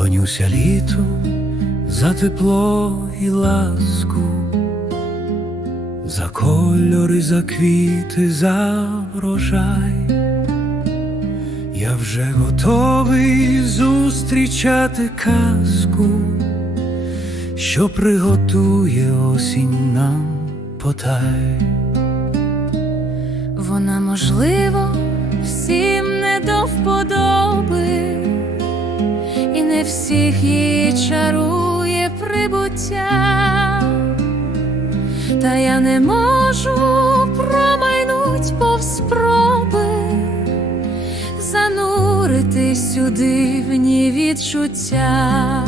Молюся літу за тепло і ласку, за кольори, за квіти, за врожай. Я вже готовий зустрічати казку, що приготує осінь нам потай. Вона, можливо, всім не до вподоби, всіх її чарує прибуття, та я не можу промайнуть повз спроби, зануритись у дивні відчуття.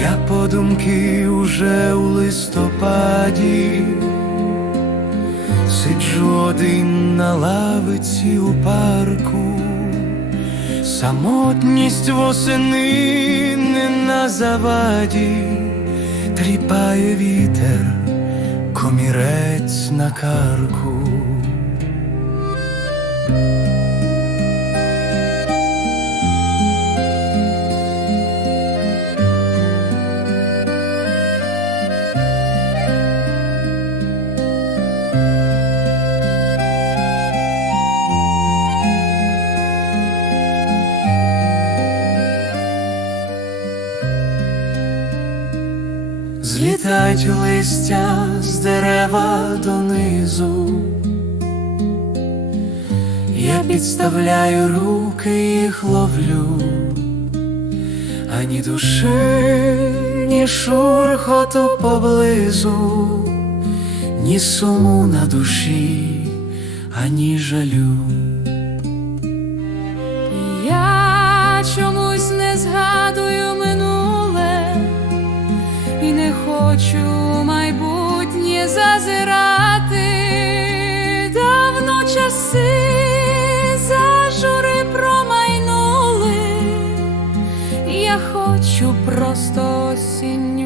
Я подумки уже у листопаді, сиджу один на лавиці у парку, самотність восени не на заваді, тріпає вітер, комірець на карку. Злітають листя з дерева донизу. Я підставляю руки, їх ловлю, ані душі, ні шурхоту поблизу, ні суму на душі, ані жалю. Зазирати. Давно часи зажури промайнули. Я хочу просто осінню